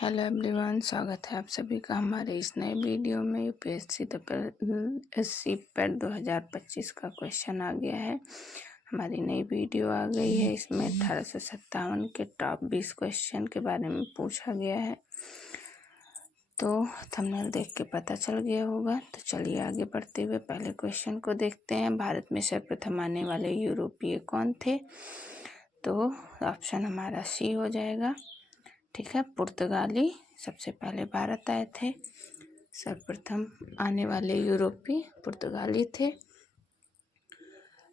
Hello everyone, स्वागत है आप सभी का हमारे इस नए वीडियो में। यूपीएससी एससी पेट 2025 का क्वेश्चन आ गया है। हमारी नई वीडियो आ गई है। इसमें 1857 के टॉप 20 क्वेश्चन के बारे में पूछा गया है। तो थंबनेल देख के पता चल गया होगा। तो चलिए आगे बढ़ते हुए पहले क्वेश्चन को देखते हैं। भारत में सर्वप्रथम आने वाले यूरोपीय कौन थे? तो ऑप्शन हमारा सी हो जाएगा। ठीक है, पुर्तगाली सबसे पहले भारत आए थे। सर्वप्रथम आने वाले यूरोपीय पुर्तगाली थे।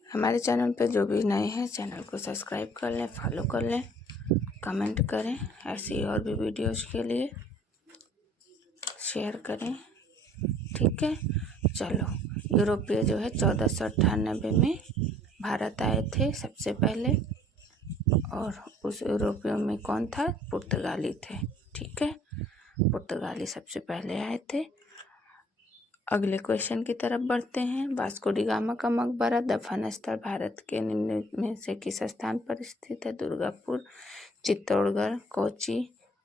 हमारे चैनल पर जो भी नए हैं चैनल को सब्सक्राइब कर लें, फॉलो कर लें, कमेंट करें। ऐसी और भी वीडियोस के लिए शेयर करें। ठीक है, चलो। यूरोपीय जो है 1498 में भारत आए थे सबसे पहले, और उस यूरोपियों में कौन था? पुर्तगाली थे। ठीक है, पुर्तगाली सबसे पहले आए थे। अगले क्वेश्चन की तरफ बढ़ते हैं। वास्को डी गामा का मकबरा दफन स्थल भारत के निम्न में से किस स्थान पर स्थित है? दुर्गापुर, चित्तौड़गढ़, कोची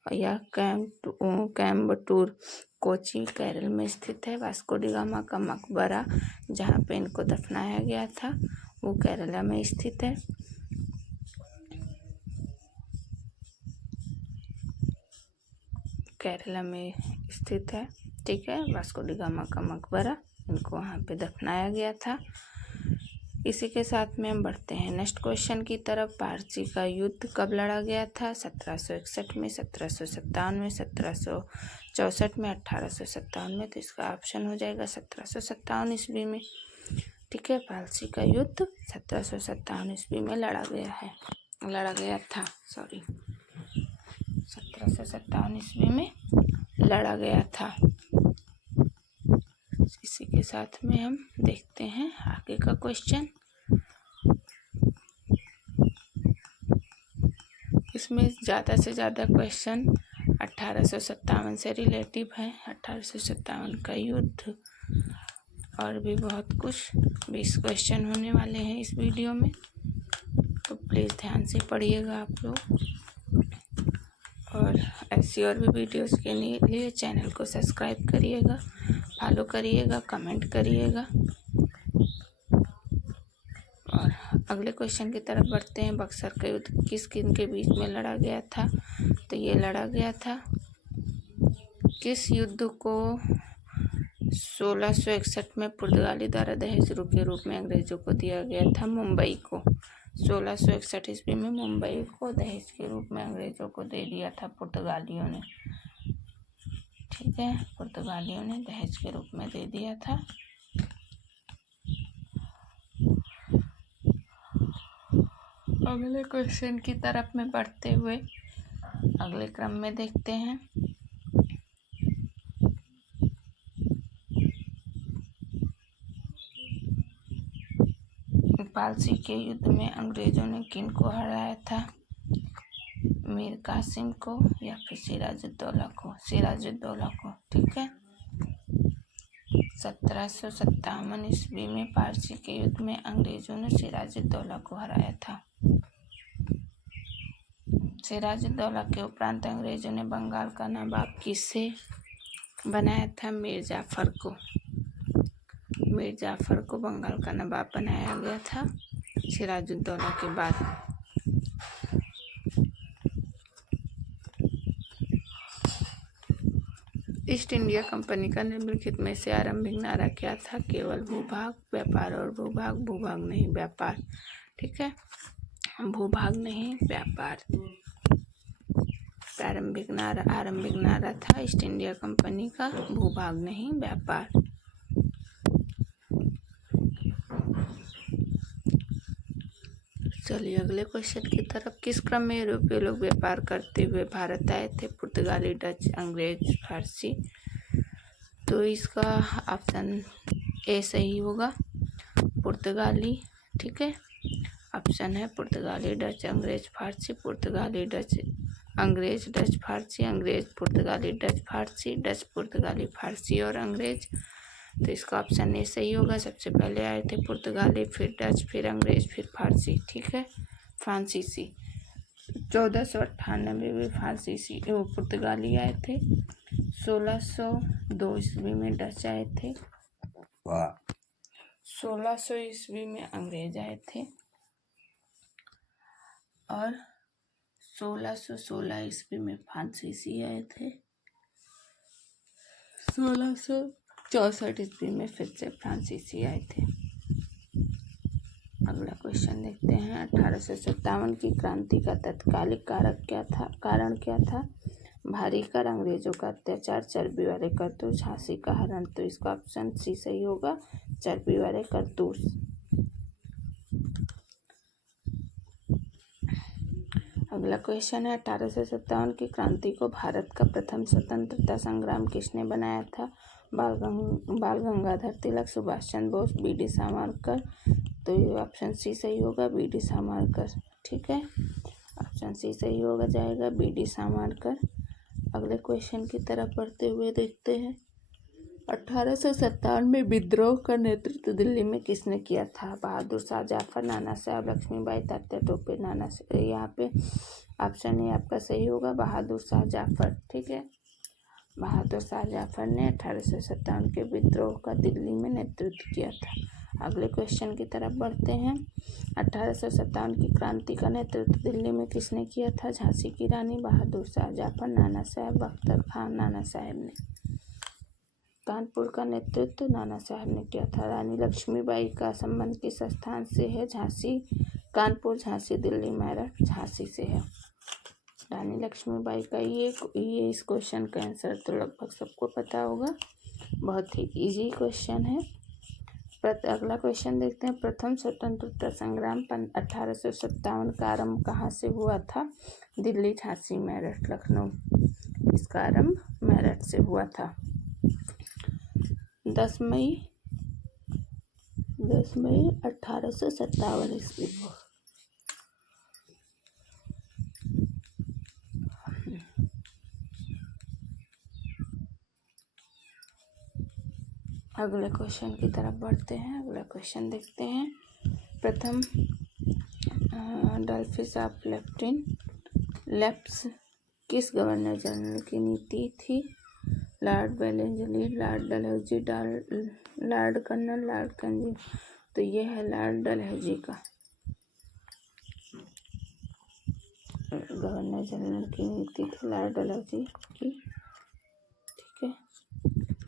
या कोयम्बटूर? कोची केरल में स्थित है। वास्को डी गामा का मकबरा जहाँ पे इनको दफनाया गया था वो केरला में स्थित है। केरला में स्थित है। ठीक है, वास्को डी गामा का मकबरा इनको वहाँ पे दफनाया गया था। इसी के साथ में हम बढ़ते हैं नेक्स्ट क्वेश्चन की तरफ। पारसी का युद्ध कब लड़ा गया था? 1761 में, 1757 में, 1764 में, 1857 में? तो इसका ऑप्शन हो जाएगा 1757 ईस्वी में। ठीक है, पारसी का युद्ध 1757 ईस्वी में लड़ा गया था 1757 ईस्वी में लड़ा गया था। इसी के साथ में हम देखते हैं आगे का क्वेश्चन। इसमें ज़्यादा से ज़्यादा क्वेश्चन 1857 से रिलेटिव है। 1857 का युद्ध और भी बहुत कुछ 20 क्वेश्चन होने वाले हैं इस वीडियो में। तो प्लीज़ ध्यान से पढ़िएगा आप लोग, और ऐसी और भी वीडियोस के लिए चैनल को सब्सक्राइब करिएगा, फॉलो करिएगा, कमेंट करिएगा। और अगले क्वेश्चन की तरफ बढ़ते हैं। बक्सर का युद्ध किस किन के बीच में लड़ा गया था? तो ये लड़ा गया था, किस युद्ध को 1661 में पुर्तगाली द्वारा दहेज के रूप में अंग्रेजों को दिया गया था? मुंबई को 1661 ईस्वी में मुंबई को दहेज के रूप में अंग्रेजों को दे दिया था पुर्तगालियों ने। ठीक है, पुर्तगालियों ने दहेज के रूप में दे दिया था। अगले क्वेश्चन की तरफ में बढ़ते हुए अगले क्रम में देखते हैं। पारसी के युद्ध में अंग्रेजों ने किन को हराया था? मीर कासिम को या फिर सिराजुद्दौला को? सिराजुद्दौला को। ठीक है, 1757 ईस्वी में पारसी के युद्ध में अंग्रेजों ने सिराजुद्दौला को हराया था। सिराजुद्दौला के उपरांत अंग्रेजों ने बंगाल का नवाब किसे बनाया था? मीर जाफर को। मीर जाफर को बंगाल का नवाब बनाया गया था सिराजुद्दौला के बाद। ईस्ट इंडिया कंपनी का निम्नलिखित में से आरंभिक नारा क्या था? केवल भूभाग, व्यापार और भूभाग, भूभाग नहीं व्यापार। ठीक है, भूभाग नहीं व्यापार आरंभिक नारा था ईस्ट इंडिया कंपनी का, भूभाग नहीं व्यापार। चलिए अगले क्वेश्चन की तरफ। किस क्रम में यूरोपीय लोग व्यापार करते हुए भारत आए थे? पुर्तगाली, डच, अंग्रेज, फारसी? तो इसका ऑप्शन ए सही होगा, पुर्तगाली। ठीक है, ऑप्शन है पुर्तगाली, डच, अंग्रेज, फारसी। पुर्तगाली, डच, अंग्रेज, डच, फारसी, अंग्रेज, पुर्तगाली, डच, फारसी, डच, पुर्तगाली, फारसी और अंग्रेज। तो इसका ऑप्शन ए सही होगा। सबसे पहले आए थे पुर्तगाली, फिर डच, फिर अंग्रेज, फिर फारसी। ठीक है, फ्रांसीसी। 1498 में फ्रांसीसी वो पुर्तगाली आए थे। 1602 ईस्वी में डच आए थे। 1600 ईस्वी में अंग्रेज आए थे और 1616 ईस्वी में फ्रांसीसी आए थे। 1664 ईस्वी में फिर से फ्रांसीसी आए थे। अगला क्वेश्चन देखते हैं। 1857 की क्रांति का तत्कालिक कारण क्या था? भारी कर, अंग्रेजों का अत्याचार, चर्बी वाले करतूस, झांसी का हरण। तो इसका ऑप्शन सी सही होगा, चर्बी वाले करतूस। अगला क्वेश्चन है। 1857 की क्रांति को भारत का प्रथम स्वतंत्रता संग्राम किसने बनाया था? बाल गंगाधर तिलक, सुभाष चंद्र बोस, बी.डी. सावरकर। तो ये ऑप्शन सी सही होगा, बी.डी. सावरकर। ठीक है, ऑप्शन सी सही होगा जाएगा, बी.डी. सावरकर। अगले क्वेश्चन की तरफ बढ़ते हुए देखते हैं। 1857 में विद्रोह का नेतृत्व दिल्ली में किसने किया था? बहादुर शाह जफर, नाना साहब लक्ष्मीबाई, तात्या टोपे। यहाँ पे ऑप्शन ए आपका सही होगा, बहादुर शाह जफर। ठीक है, बहादुर शाह जफर ने 1857 के विद्रोह का दिल्ली में नेतृत्व किया था। अगले क्वेश्चन की तरफ बढ़ते हैं। 1857 की क्रांति का नेतृत्व दिल्ली में किसने किया था? झांसी की रानी, बहादुर शाह जफर, नाना साहब, अख्तर खान। नाना साहब ने। कानपुर का नेतृत्व नाना साहब ने किया था। रानी लक्ष्मीबाई का संबंध किस स्थान से है? झांसी, कानपुर, झांसी, दिल्ली, मेरठ। झांसी से है। रानी लक्ष्मीबाई का ये इस क्वेश्चन का आंसर तो लगभग सबको पता होगा, बहुत ही इजी क्वेश्चन है। अगला क्वेश्चन देखते हैं। प्रथम स्वतंत्रता संग्राम 1857 का आरंभ कहाँ से हुआ था? दिल्ली, झांसी, मेरठ, लखनऊ। इसका आरंभ मेरठ से हुआ था। 10 मई 1857 ईस्वी को। अगले क्वेश्चन की तरफ बढ़ते हैं। अगला क्वेश्चन देखते हैं। प्रथम डल्फिस ऑफ लेफ्ट किस गवर्नर जनरल की नीति थी? Lord Wellesley, Lord Dalhousie, Lord कर्नल, लॉर्ड कंजी। तो ये है लॉर्ड डलहौजी का गवर्नर जनरल की नीति थी, लॉर्ड डलहौजी की। ठीक है,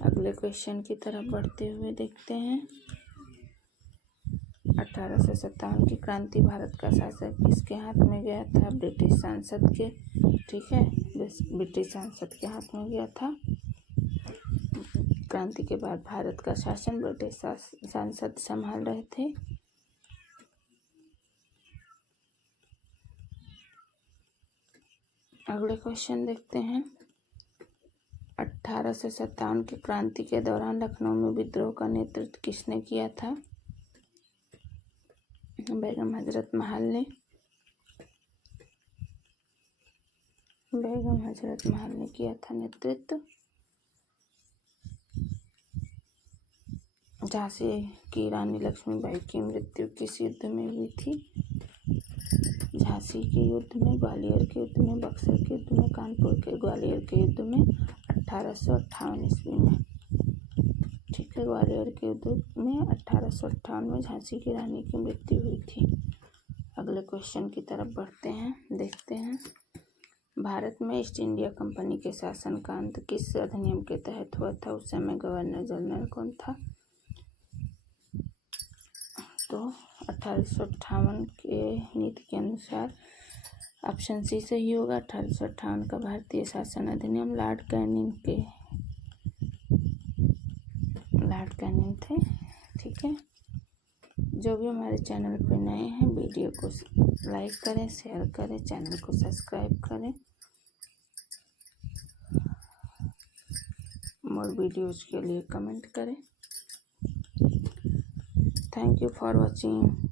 अगले क्वेश्चन की तरफ बढ़ते हुए देखते हैं। 1857 की क्रांति भारत का शासक किसके हाथ में गया था? ब्रिटिश सांसद के। ठीक है, ब्रिटिश सांसद के हाथ में गया था। क्रांति के बाद भारत का शासन ब्रिटिश सांसद संभाल रहे थे। अगले क्वेश्चन देखते हैं। 1857 की क्रांति के दौरान लखनऊ में विद्रोह का नेतृत्व किसने किया था? बेगम हजरत महल ने। बेगम हजरत महल ने किया था नेतृत्व। झांसी की रानी लक्ष्मीबाई की मृत्यु किस युद्ध में हुई थी? झांसी के युद्ध में, ग्वालियर के युद्ध में, बक्सर के युद्ध में, कानपुर के ग्वालियर के युद्ध में 1858 ईस्वी में। ठीक है, ग्वालियर के युद्ध में 1858 में झांसी की रानी की मृत्यु हुई थी। अगले क्वेश्चन की तरफ बढ़ते हैं, देखते हैं। भारत में ईस्ट इंडिया कंपनी के शासन का अंत किस अधिनियम के तहत हुआ था? उस समय गवर्नर जनरल कौन था? तो 1858 के नीति के अनुसार ऑप्शन सी सही होगा। 1858 का भारतीय शासन अधिनियम लॉर्ड कैनिंग थे। ठीक है, जो भी हमारे चैनल पर नए हैं, वीडियो को लाइक करें, शेयर करें, चैनल को सब्सक्राइब करें। मोर वीडियोज के लिए कमेंट करें। Thank you for watching.